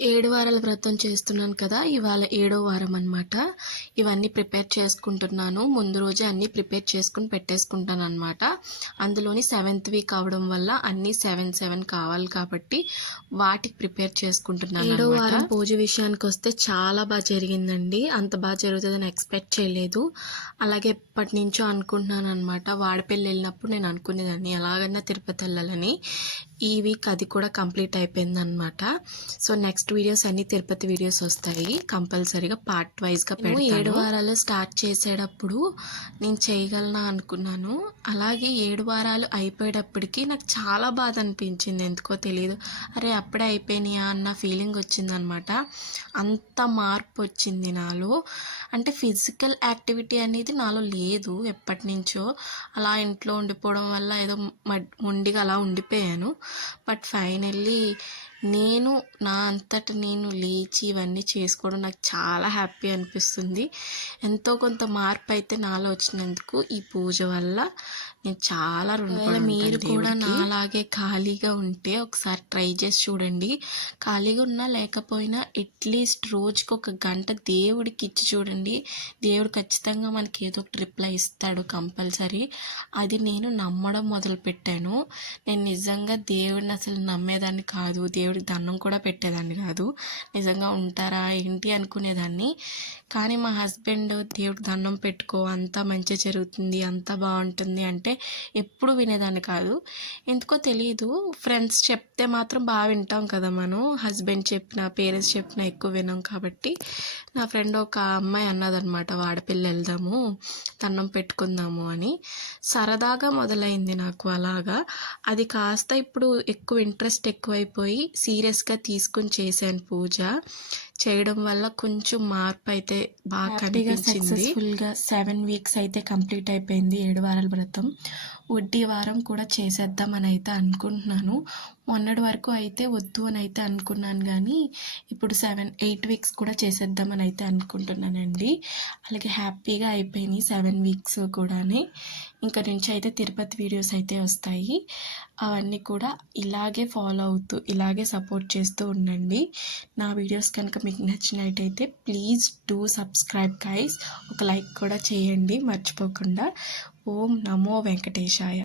7 వారాల వ్రతం చేస్తున్నాను కదా! ఇవాళ 7వ వారం అనమాట. ఇవన్నీ ప్రిపేర్ చేసుకుంటున్నాను. ముందు రోజే అన్నీ ప్రిపేర్ చేసుకొని పెట్టేసుకుంటాననమాట. అందులోని 7th వీక్ అవ్వడం వల్ల అన్నీ 7 కావాలి కాబట్టి వాటికి ప్రిపేర్ చేసుకుంటున్నాననమాట. 7వ వారం పూజ విషయానికొస్తే చాలా జరిగిందండి. అంత జరుగుతుందని ఎక్స్‌పెక్ట్ చేయలేదు. అలాగే ఎప్పటినుంచో అనుకుంటున్నాననమాట. వాడపల్లి వెళ్ళినప్పుడు నేను అనుకునేదాన్ని ఎలాగైనా తిరుపతి వెళ్ళాలని. ఈ వీక్ అది కూడా కంప్లీట్ అయిపోయిందనమాట. సో నెక్స్ట్ వీడియోస్ అన్నీ తిరుపతి వీడియోస్ వస్తాయి. కంపల్సరీగా పార్ట్ వైజ్గా పెడతాను. 7 వారాలు స్టార్ట్ చేసేటప్పుడు నేను చేయగలనా అనుకున్నాను. అలాగే 7 వారాలు అయిపోయేటప్పటికి నాకు చాలా బాధ అనిపించింది. ఎందుకో తెలియదు. అరే అప్పుడే అయిపోయినాయా అన్న ఫీలింగ్ వచ్చిందనమాట. అంత మార్పు వచ్చింది నాలో. అంటే ఫిజికల్ యాక్టివిటీ అనేది నాలో లేదు ఎప్పటి నుంచో. అలా ఇంట్లో ఉండిపోవడం వల్ల ఏదో మొండిగా అలా ఉండిపోయాను. బట్ ఫైనల్లీ నేను నా అంతట నేను లేచి ఇవన్నీ చేసుకోవడం నాకు చాలా హ్యాపీ అనిపిస్తుంది. ఎంతో కొంత మార్పు అయితే నాలో వచ్చినందుకు ఈ పూజ వల్ల నేను చాలా రుణపడి మీరు కూడా నాలాగే ఖాళీగా ఉంటే ఒకసారి ట్రై చేసి చూడండి. ఖాళీగా ఉన్నా లేకపోయినా అట్లీస్ట్ రోజుకి ఒక గంట దేవుడికి ఇచ్చి చూడండి. దేవుడు ఖచ్చితంగా మనకి ఏదో ఒకటి రిప్లై ఇస్తాడు కంపల్సరీ. అది నేను నమ్మడం మొదలుపెట్టాను. నేను నిజంగా దేవుడిని అసలు నమ్మేదాన్ని కాదు. దేవుడికి దండం కూడా పెట్టేదాన్ని కాదు. నిజంగా ఉంటారా ఏంటి అనుకునేదాన్ని. కానీ మా హస్బెండ్ దేవుడికి దండం పెట్టుకో అంతా మంచి జరుగుతుంది అంతా బాగుంటుంది అంటే ఎప్పుడు వినేదాన్ని కాదు. ఎందుకో తెలియదు. ఫ్రెండ్స్ చెప్తే మాత్రం బాగా వింటాం కదా మనం. హస్బెండ్ చెప్పిన పేరెంట్స్ చెప్పిన ఎక్కువ వినాం కాబట్టి నా ఫ్రెండ్ ఒక అమ్మాయి అన్నదనమాట, వాడపల్లి వెళ్దాము దండం పెట్టుకుందాము అని. సరదాగా మొదలైంది నాకు అలాగా. అది కాస్త ఇప్పుడు ఎక్కువ ఇంట్రెస్ట్ ఎక్కువైపోయి సీరియస్గా తీసుకుని చేశాను పూజ. చేయడం వల్ల కొంచెం మార్పు అయితే బాగా కనిపించింది. సక్సెస్ఫుల్గా 7 వీక్స్ అయితే కంప్లీట్ అయిపోయింది 7 వారాల వ్రతం. వడ్డీ వారం కూడా చేసేద్దామని అయితే అనుకుంటున్నాను. మొన్నటి వరకు అయితే వద్దు అని అయితే అనుకున్నాను, కానీ ఇప్పుడు 8 వీక్స్ కూడా చేసేద్దామని అయితే అనుకుంటున్నానండి. అలాగే హ్యాపీగా అయిపోయినాయి 7 వీక్స్ కూడానే. ఇంకా నుంచి అయితే తిరుపతి వీడియోస్ అయితే వస్తాయి. అవన్నీ కూడా ఇలాగే ఫాలో అవుతూ ఇలాగే సపోర్ట్ చేస్తూ ఉండండి. నా వీడియోస్ కనుక మీకు నచ్చినట్టయితే ప్లీజ్ డూ సబ్స్క్రైబ్ గైస్. ఒక లైక్ కూడా చేయండి మర్చిపోకుండా. ఓం నమో వెంకటేశాయ.